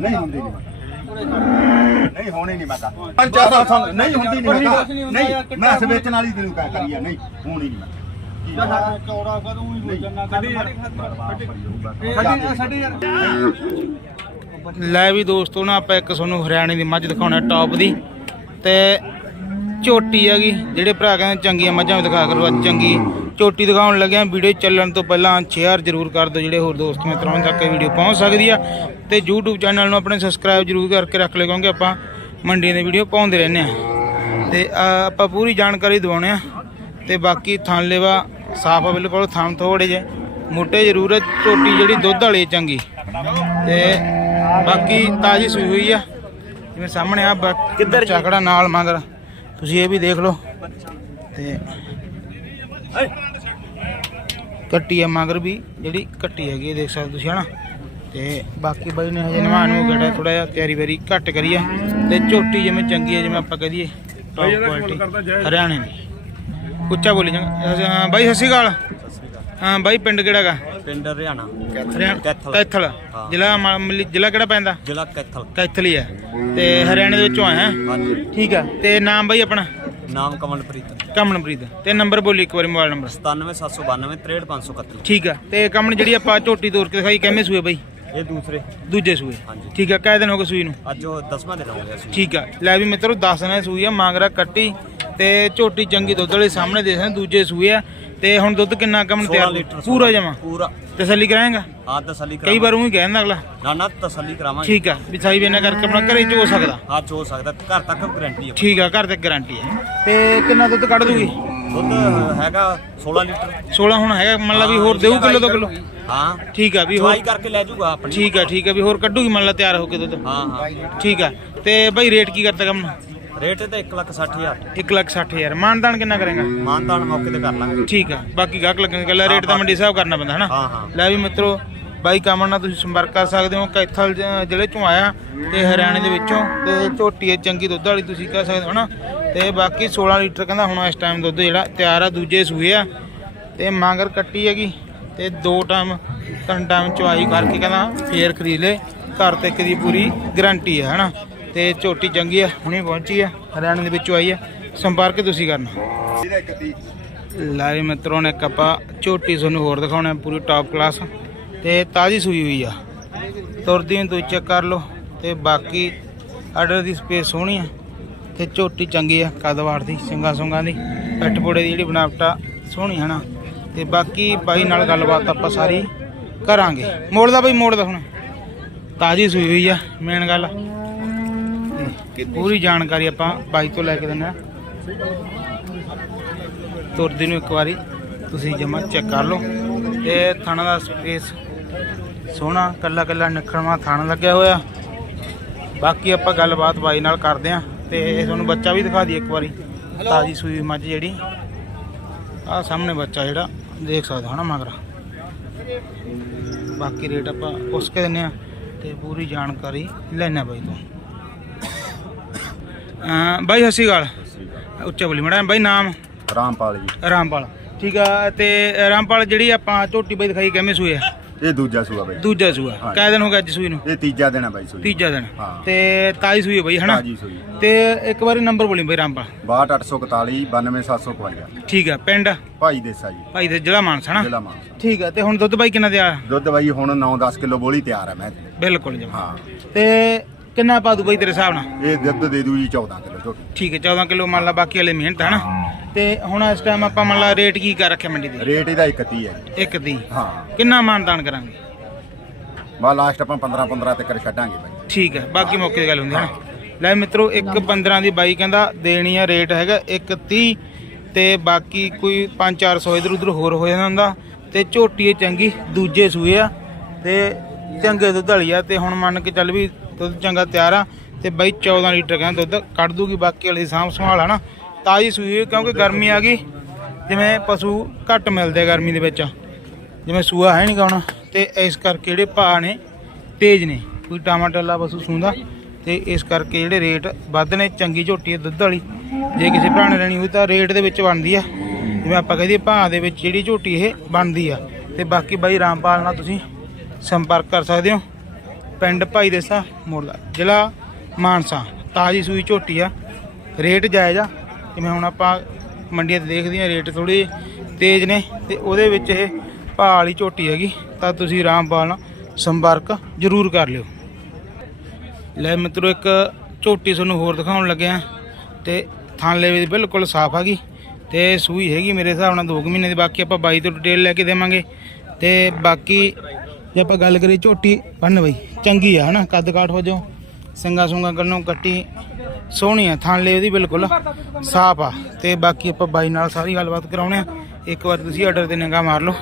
ਨਹੀਂ ਹੁੰਦੀ ਨਹੀਂ ਨਹੀਂ ਹੋਣੀ ਨਹੀਂ ਮਾਤਾ। ਪੰਜ ਚਾਰ ਨਹੀਂ ਹੁੰਦੀ ਨਹੀਂ ਮਾਤਾ। ਨਹੀਂ ਮੈਂ ਸਵੇਚਣ ਵਾਲੀ ਤੈਨੂੰ ਕਹਿ ਕਰੀਆ ਨਹੀਂ ਹੋਣੀ ਨਹੀਂ ਮਾਤਾ। ਚੌੜਾ ਕਦੋਂ ਹੀ ਹੋ ਜਾਣਾ ਸਾਡੀ ਯਾਰ ਲੈ ਵੀ ਦੋਸਤੋ ਨਾ ਆਪਾਂ ਇੱਕ ਤੁਹਾਨੂੰ ਹਰਿਆਣੇ ਦੀ ਮੱਝ ਦਿਖਾਉਣਾ ਟੌਪ ਦੀ। ਤੇ ਝੋਟੀ ਹੈਗੀ ਜਿਹੜੇ ਭਰਾ ਕਹਿੰਦੇ ਚੰਗੀਆਂ ਮੱਝਾਂ ਵੀ ਦਿਖਾ ਕਰੋ ਅੱਜ ਚੰਗੀ ਝੋਟੀ ਦਿਖਾਉਣ ਲੱਗਿਆ ਵੀਡੀਓ ਚੱਲਣ ਤੋਂ ਪਹਿਲਾਂ ਸ਼ੇਅਰ ਜ਼ਰੂਰ ਕਰ ਦਿਓ। ਜਿਹੜੇ ਹੋਰ ਦੋਸਤ ਮਿੱਤਰਾਂ ਤੱਕ ਇਹ ਵੀਡੀਓ ਪਹੁੰਚ ਸਕਦੀ ਆ। ਤੇ YouTube ਚੈਨਲ ਨੂੰ ਆਪਣੇ ਸਬਸਕ੍ਰਾਈਬ ਜ਼ਰੂਰ ਕਰਕੇ ਰੱਖ ਲਿਓ ਕਿਉਂਕਿ ਆਪਾਂ ਮੰਡੀਆਂ ਦੇ ਵੀਡੀਓ ਪਾਉਂਦੇ ਰਹਿੰਦੇ ਆ ਤੇ ਆਪਾਂ ਪੂਰੀ ਜਾਣਕਾਰੀ ਦਿਵਾਉਣੇ ਆ ਤੇ ਬਾਕੀ ਥਣ ਲੇਵਾ ਸਾਫ਼ ਆ ਬਿਲਕੁਲ ਥਣ ਥੋੜੇ ਜੇ ਮੋਟੇ ਜ਼ਰੂਰ ਝੋਟੀ ਜਿਹੜੀ ਦੁੱਧ ਵਾਲੀ ਚੰਗੀ। ਤੇ ਬਾਕੀ ਤਾਜੀ ਸੂਈ ਹੋਈ ਆ। ਜਿਵੇਂ ਸਾਹਮਣੇ ਆ ਕਿੱਧਰ ਚੱਕੜਾ ਨਾਲ ਮਗਰ। ਤੁਸੀਂ ਇਹ ਵੀ ਦੇਖ ਲਓ। ਤੇ ਕੱਟੀ ਆ ਮਗਰ ਵੀ ਜਿਹੜੀ ਕੱਟੀ ਹੈਗੀ ਦੇਖ ਸਕਦੇ ਤੁਸੀਂ ਹਨਾ? ਤੇ ਬਾਕੀ ਬਾਈ ਨੇ ਹਜੇ ਨਵਾਨ ਨੂੰ ਕਿਹੜਾ ਥੋੜਾ ਜਿਹਾ ਤਿਆਰੀ ਵਾਰੀ ਘੱਟ ਕਰੀ ਆ। ਤੇ ਝੋਟੀ ਜਿਵੇਂ ਚੰਗੀ ਹੈ ਜਿਵੇਂ ਆਪਾਂ ਕਹਦੀਏ ਟੌਪ ਕੁਆਲਿਟੀ ਹਰਿਆਣੇ ਦੀ। ਉੱਚਾ ਬੋਲੀ ਜਾਂਗਾ ਬਾਈ ਸਤਿ ਸ਼੍ਰੀ ਅਕਾਲ। ਹਾਂ ਬਾਈ ਪਿੰਡ ਕਿਹੜਾ ਗਾ ਪਿੰਡ ਹਰਿਆਣਾ। ਕੈਥਲ। ਕੈਥਲ। ਜ਼ਿਲ੍ਹਾ ਜ਼ਿਲ੍ਹਾ ਕਿਹੜਾ ਪੈਂਦਾ? ਜ਼ਿਲ੍ਹਾ ਕੈਥਲ। ਕੈਥਲ ਹੀ ਹੈ ਤੇ ਹਰਿਆਣੇ ਦੇ ਵਿੱਚੋਂ ਆਇਆ ਹੈਂ? ਠੀਕ ਆ। ਤੇ ਨਾਮ ਬਾਈ ਆਪਣਾ? ਨਾਮ ਕਮਲਪ੍ਰੀਤ। ਕਮਲਪ੍ਰੀਤ। ਤੇ ਨੰਬਰ ਬੋਲੀ ਇੱਕ ਵਾਰੀ ਮੋਬਾਈਲ ਨੰਬਰ। 97792 63531 ਠੀਕ ਆ ਤੇ ਕਮਲ ਜਿਹੜੀ ਆਪਾਂ ਝੋਟੀ ਤੋਰ ਕੇ ਦਿਖਾਈ ਸੂਏ ਬਾਈ? ਇਹ ਦੂਸਰੇ। ਦੂਜੇ ਸੂਏ। ਹਾਂਜੀ। ਠੀਕ ਆ ਕਾਹ ਦਿਨ ਹੋ ਗਏ ਸੂਈ ਨੂੰ? ਅੱਜ ਉਹ 10ਵਾਂ ਦਿਨ ਹੋ ਗਿਆ ਸੀ ਠੀਕ ਆ ਲੈ ਵੀ ਮਿੱਤਰੋ 10 ਨੇ ਸੂਈ ਆ ਮਾਂਗਰਾ ਕੱਟੀ ਤੇ ਝੋਟੀ ਚੰਗੀ ਦੁੱਧ ਵਾਲੇ ਸਾਹਮਣੇ ਦੇ ਸਕਦੇ ਦੂਜੇ ਸੂਏ ਆ। ਤੇ ਹੁਣ ਦੁੱਧ ਕਿੰਨਾ ਕਮਨ 16 ਤਿਆਰ ਲੀਟਰ ਪੂਰਾ ਜਮਾ? ਪੂਰਾ। ਤਸੱਲੀ ਕਰਾਏਗਾ? ਹਾਂ ਤਸੱਲੀ ਕਈ ਵਾਰ ਉਹੀ ਕਹਿੰਦਾ ਅਗਲਾ। ਨਾ ਨਾ ਤਸੱਲੀ ਕਰਾਵਾਂਗੇ। ਠੀਕ ਆ ਵੀ ਸਾਈ ਵੇਨਾ ਕਰਕੇ ਆਪਣਾ ਘਰੇ ਚ ਸਕਦਾ। ਹਾਂ ਚੋ ਸਕਦਾ। ਘਰ ਤੱਕ ਗਾਰੰਟੀ ਹੈ ਠੀਕ ਆ ਘਰ ਤੇ ਗਾਰੰਟੀ ਹੈ ਤੇ ਕਿੰਨਾ ਦੁੱਧ ਕੱਢ ਦੂਗੀ? ਦੁੱਧ ਹੈਗਾ 16 ਲੀਟਰ। 16 ਹੁਣ ਹੈਗਾ ਮੰਨ ਲਾ ਵੀ ਹੋਰ ਦੇਊ ਕਿਲੋ ਦੋ ਕਿਲੋ। ਹਾਂ। ਠੀਕ ਆ ਵੀ ਹੋਰ ਚਵਾਈ ਕਰਕੇ ਲੈ ਜਾਊਗਾ ਆਪਣੀ। ਠੀਕ ਆ ਠੀਕ ਆ ਵੀ ਹੋਰ ਕੱਢੂਗੀ ਮੰਨ ਲਾ ਤਿਆਰ ਹੋ ਕੇ ਦੁੱਧ। ਹਾਂ ਹਾਂ। ਠੀਕ ਆ ਤੇ ਬਾਈ ਰੇਟ ਕੀ ਕਰਤਾ ਕੰਮ? ਰੇਟ ਇਹਦਾ 1 ਲੱਖ 60 ਹਜ਼ਾਰ। 1 ਲੱਖ 60 ਹਜ਼ਾਰ। ਮਾਨਦਾਨ ਕਿੰਨਾ ਕਰੇਗਾ? ਮਾਨਦਾਨ ਮੌਕੇ ਤੇ ਕਰ ਲਾਂਗੇ। ਠੀਕ ਆ ਬਾਕੀ ਗਾਹਕ ਲੱਗਣ ਗੱਲਾਂ ਰੇਟ ਤਾਂ ਮੰਡੀ ਹਿਸਾਬ ਕਰਨਾ ਪੈਂਦਾ ਹਨਾ? ਹਾਂ ਹਾਂ। ਲੈ ਵੀ ਮਿੱਤਰੋ ਬਾਈ ਕਾਮਨ ਨਾਲ ਤੁਸੀਂ ਸੰਪਰਕ ਕਰ ਸਕਦੇ ਹੋ ਕੈਥਲ ਜ਼ਿਲ੍ਹੇ ਚੋਂ ਆਇਆ ਤੇ ਹਰਿਆਣੇ ਦੇ ਵਿੱਚੋਂ ਤੇ ਝੋਟੀ ਚੰਗੀ ਦੁੱਧ ਵਾਲੀ ਤੁਸੀਂ ਕਹਿ ਸਕਦੇ ਹੋ ਹਨਾ? ਤੇ ਬਾਕੀ 16 ਲੀਟਰ ਕਹਿੰਦਾ ਹੁਣ ਇਸ ਟਾਈਮ ਦੁੱਧ ਜਿਹੜਾ ਤਿਆਰ ਆ, ਦੂਜੇ ਸੂਏ ਆ। ਤੇ ਮਾਂਗਰ ਕੱਟੀ ਹੈਗੀ, ਤੇ ਦੋ ਟਾਈਮ ਤਿੰਨ ਟਾਈਮ ਚਵਾਈ ਕਰਕੇ ਕਹਿੰਦਾ ਫੇਰ ਖਰੀਦ ਲੈ। ਘਰ ਤੱਕ ਦੀ ਪੂਰੀ ਗਾਰੰਟੀ ਹੈ ਹਨਾ? ਤੇ ਝੋਟੀ ਚੰਗੀ ਆ, ਹੁਣੇ ਪਹੁੰਚੀ ਆ, ਹਰਿਆਣੇ ਦੇ ਵਿੱਚੋਂ ਆਈ ਆ। ਸੰਪਰਕ ਤੁਸੀਂ ਕਰਨਾ। ਲਾਈ ਮਿੱਤਰੋਂ ਨੇ ਇੱਕ ਆਪਾਂ ਝੋਟੀ ਤੁਹਾਨੂੰ ਹੋਰ ਦਿਖਾਉਣਾ ਪੂਰੀ ਟਾਪ ਕਲਾਸ ਤੇ ਤਾਜ਼ੀ ਸੂਈ ਹੋਈ ਆ। ਤੁਰਦੀ ਨੂੰ, ਤੁਸੀਂ ਚੈੱਕ ਕਰ ਲਓ। ਤੇ ਬਾਕੀ ਆਰਡਰ ਦੀ ਸਪੇਸ ਸੋਹਣੀ ਆ। ਤੇ ਝੋਟੀ ਚੰਗੀ ਆ ਕਦਵਾੜ ਦੀ ਸਿੰਗਾ ਸੁੰਗਾ ਦੀ। ਪਿੱਠ ਪੋੜੇ ਦੀ ਜਿਹੜੀ ਬਨਾਵਟਾ ਸੋਹਣੀ ਹਨਾ ਤੇ ਬਾਕੀ ਬਾਈ ਨਾਲ ਗੱਲਬਾਤ ਆਪਾਂ ਸਾਰੀ ਕਰਾਂਗੇ। ਮੋੜ ਦਾ ਬਾਈ, ਮੋੜ ਦਾ ਹੁਣ। ਤਾਜ਼ੀ ਸੂਈ ਹੋਈ ਆ ਮੇਨ ਗੱਲ। ਤੇ ਪੂਰੀ ਜਾਣਕਾਰੀ ਆਪਾਂ ਬਾਈ ਤੋਂ ਲੈ ਕੇ ਦਿੰਦੇ ਆ। ਤੁਰਦੀ ਨੂੰ ਇੱਕ ਵਾਰੀ ਤੁਸੀਂ ਜਮਾ ਚੈੱਕ ਕਰ ਲਓ। ਤੇ ਥਾਣਾ ਦਾ ਸਪੇਸ ਸੋਹਣਾ ਕੱਲਾ ਕੱਲਾ ਨਿਖੜਵਾ ਥਾਣਾ ਲੱਗਿਆ ਹੋਇਆ। ਬਾਕੀ ਆਪਾਂ ਗੱਲਬਾਤ ਬਾਈ ਨਾਲ ਕਰਦੇ ਆਂ। ਤੇ ਤੁਹਾਨੂੰ ਬੱਚਾ ਵੀ ਦਿਖਾ ਦਈਏ ਇੱਕ ਵਾਰੀ। ਤਾਜੀ ਸੂਈ ਮੱਝ ਜਿਹੜੀ। ਆ ਸਾਹਮਣੇ ਬੱਚਾ ਜਿਹੜਾ ਦੇਖ ਸਕਦੇ ਹੋ ਨਾ ਮਗਰ। ਬਾਕੀ ਰੇਟ ਆਪਾਂ ਪੁੱਛ ਕੇ ਦਿੰਨੇ ਆ ਤੇ ਪੂਰੀ ਜਾਣਕਾਰੀ ਲੈਣਾ ਬਾਈ ਤੋਂ। ਬਾਈ ਸ਼੍ਰੀ ਅਕਾਲ। ਉੱਚਾ ਬੋਲੀ ਮੜਾ ਬਾਈ ਨਾਮ? ਰਾਮਪਾਲ ਜੀ। ਰਾਮਪਾਲ। ਠੀਕ ਆ ਤੇ ਰਾਮਪਾਲ ਜਿਹੜੀ ਆਪਾਂ ਝੋਟੀ ਬਾਈ ਦਿਖਾਈ ਕਿਵੇਂ ਸੂਏ ਆ? ਇਹ ਦੂਜਾ ਸੂਆ ਬਾਈ। ਦੂਜਾ ਸੂਆ। ਹਾਂ। ਕਾਹ ਦਿਨ ਹੋ ਗਿਆ ਅੱਜ ਸੂਈ ਨੂੰ? ਇਹ ਤੀਜਾ ਦਿਨ ਹੈ ਬਾਈ ਸੂਈ। ਤੀਜਾ ਦਿਨ। ਹਾਂ। ਤੇ ਤਾਜੀ ਸੂਈ ਹੈ ਬਾਈ ਹਨਾ? ਤਾਜੀ ਸੂਈ। ਤੇ ਇੱਕ ਵਾਰੀ ਨੰਬਰ ਬੋਲੀ ਬਾਈ ਰਾਮਪਾਲ 62841 92752 ਠੀਕ ਆ ਪਿੰਡ? ਭਾਈ ਦੇਸਾ ਜੀ। ਭਾਈ ਦੇ ਜ਼ਿਲ੍ਹਾ ਮਾਨਸਾ ਹਨਾ? ਜ਼ਿਲ੍ਹਾ ਮਾਨਸਾ। ਠੀਕ ਆ ਤੇ ਹੁਣ ਦੁੱਧ ਬਾਈ ਕਿੰਨਾ ਦਿਆ ਦੁੱਧ ਬਾਈ ਹੁਣ 9-10 ਕਿਲੋ ਬੋਲੀ ਤਿਆਰ ਹੈ ਮੈਂ। ਬਿਲਕੁਲ ਜਮਾ ਹਾਂ। ਤੇ ਕਿੰਨਾ ਪਾ ਦੂ ਬਾਈ ਤੇਰੇ ਹਿਸਾਬ ਨਾਲ? ਇਹ ਦੁੱਧ ਦੇ ਦੂ ਜੀ 14 ਕਿਲੋ। ਠੀਕ ਹੈ 14 ਕਿਲੋ ਮੰਨ ਲਾ ਬਾਕੀ ਵਾਲੇ ਮਿਹਨਤ ਹਨਾ ਤੇ ਹੁਣ ਇਸ ਟਾਈਮ ਆਪਾਂ ਮੰਨ ਲਾ ਰੇਟ ਕੀ ਕਰ ਰੱਖਿਆ ਮੰਡੀ ਦੇ? ਰੇਟ ਇਹਦਾ 31 ਹੈ। ਇੱਕ ਦੀ ਹਾਂ। ਕਿੰਨਾ ਮਾਨਦਾਨ ਕਰਾਂਗੇ? ਬਾ ਲਾਸਟ ਆਪਾਂ 15-15 ਤੱਕ ਛੱਡਾਂਗੇ ਬਾਈ। ਠੀਕ ਹੈ ਬਾਕੀ ਮੌਕੇ ਦੀ ਗੱਲ ਹੁੰਦੀ ਹੈ ਨਾ? ਲੈ ਮਿੱਤਰੋ ਇੱਕ 15 ਦੀ ਬਾਈ ਕਹਿੰਦਾ ਦੇਣੀ ਆ ਰੇਟ ਹੈਗਾ 130 ਤੇ ਬਾਕੀ ਕੋਈ 5-400 ਇਧਰ ਉਧਰ ਹੋਰ ਹੋ ਜਾਂਦਾ ਹੁੰਦਾ। ਤੇ ਝੋਟੀ ਇਹ ਚੰਗੀ ਦੂਜੇ ਸੂਏ ਆ। ਤੇ ਚੰਗੇ ਦੁੱਧ ਵਾਲੀ ਆ। ਤੇ ਹੁਣ ਮੰਨ ਕੇ ਚੱਲ ਵੀ ਦੁੱਧ ਚੰਗਾ ਤਿਆਰ ਆ। ਤੇ ਬਾਈ 14 ਲੀਟਰ ਕਹਿੰਦਾ ਦੁੱਧ ਕੱਢ ਦੂਗੀ, ਬਾਕੀ ਵਾਲੀ ਸਾਂਭ ਸੰਭਾਲ ਆ ਨਾ। ਤਾਜੀ ਸੂਈ ਹੋਈ ਕਿਉਂਕਿ ਗਰਮੀ ਆ ਗਈ, ਜਿਵੇਂ ਪਸ਼ੂ ਘੱਟ ਮਿਲਦੇ ਆ ਗਰਮੀ ਦੇ ਵਿੱਚ। ਜਿਵੇਂ ਸੂਆ ਹੈ ਨਹੀਂ ਗਾਉਣਾ, ਤੇ ਇਸ ਕਰਕੇ ਜਿਹੜੇ ਭਾਅ ਨੇ, ਤੇਜ਼ ਨੇ, ਕੋਈ ਟਮਾਟਰਲਾ ਪਸ਼ੂ ਸੂੰਦਾ, ਤੇ ਇਸ ਕਰਕੇ ਜਿਹੜੇ ਰੇਟ ਵੱਧ ਨੇ, ਚੰਗੀ ਝੋਟੀ ਹੈ ਦੁੱਧ ਵਾਲੀ। ਜੇ ਕਿਸੇ ਭਰਾ ਨੇ ਲੈਣੀ ਹੋਈ ਤਾਂ ਰੇਟ ਦੇ ਵਿੱਚ ਬਣਦੀ ਆ। ਜਿਵੇਂ ਆਪਾਂ ਕਹਦੇ ਭਾਅ ਦੇ ਵਿੱਚ ਜਿਹੜੀ ਝੋਟੀ ਇਹ ਬਣਦੀ ਆ। ਤੇ ਬਾਕੀ ਬਾਈ ਰਾਮਪਾਲ ਨਾਲ ਤੁਸੀਂ ਸੰਪਰਕ ਕਰ ਸਕਦੇ ਹੋ। ਪਿੰਡ ਭਾਈ ਦੇਸਾ ਮੋੜਲਾ ਜ਼ਿਲ੍ਹਾ ਮਾਨਸਾ। ਤਾਜੀ ਸੂਈ ਝੋਟੀ ਆ। ਰੇਟ ਜਾਇਜ਼ ਆ। ਜਿਵੇਂ ਹੁਣ ਆਪਾਂ ਮੰਡੀਆਂ ਤੇ ਦੇਖਦੇ ਆ ਰੇਟ ਥੋੜੇ ਤੇਜ਼ ਨੇ ਤੇ ਉਹਦੇ ਵਿੱਚ ਇਹ ਭਾਅ ਵਾਲੀ ਝੋਟੀ ਹੈਗੀ। ਤਾਂ ਤੁਸੀਂ ਆਰਾਮਪਾਲ ਨਾਲ ਸੰਪਰਕ ਜ਼ਰੂਰ ਕਰ ਲਿਓ। ਲੈ ਮਿੱਤਰੋ, ਇੱਕ ਝੋਟੀ ਤੁਹਾਨੂੰ ਹੋਰ ਦਿਖਾਉਣ ਲੱਗਿਆ ਤੇ ਥਾਂਲੇ ਵੀ ਬਿਲਕੁਲ ਸਾਫ਼ ਹੈਗੀ ਤੇ ਸੂਈ ਹੈਗੀ ਮੇਰੇ ਹਿਸਾਬ ਨਾਲ 2 ਮਹੀਨੇ ਦੀ। ਬਾਕੀ ਆਪਾਂ ਬਾਈ ਤੋਂ ਡਿਟੇਲ ਲੈ ਕੇ ਦੇਵਾਂਗੇ। ਤੇ ਬਾਕੀ ਜੇ ਆਪਾਂ ਗੱਲ ਕਰੀਏ ਝੋਟੀ ਬੰਨ ਬਈ, ਚੰਗੀ ਆ, ਹਨਾ? ਕੱਦ ਕਾਠ ਹੋ ਜਾਓ ਸਿੰਗਾ ਸੁੰਗਾ ਗੱਲੋਂ ਕੱਟੀ ਸੋਹਣੀ ਆ ਥਾਂਲੇ ਉਹਦੀ ਬਿਲਕੁਲ। ਸਾਫ਼ ਆ। ਤੇ ਬਾਕੀ ਆਪਾਂ ਬਾਈ ਨਾਲ ਸਾਰੀ ਗੱਲਬਾਤ ਕਰਾਉਣੇ ਆ। ਇੱਕ ਵਾਰ ਤੁਸੀਂ ਆਰਡਰ ਤੇ ਨਿਗਾਹ ਮਾਰ ਲਓ।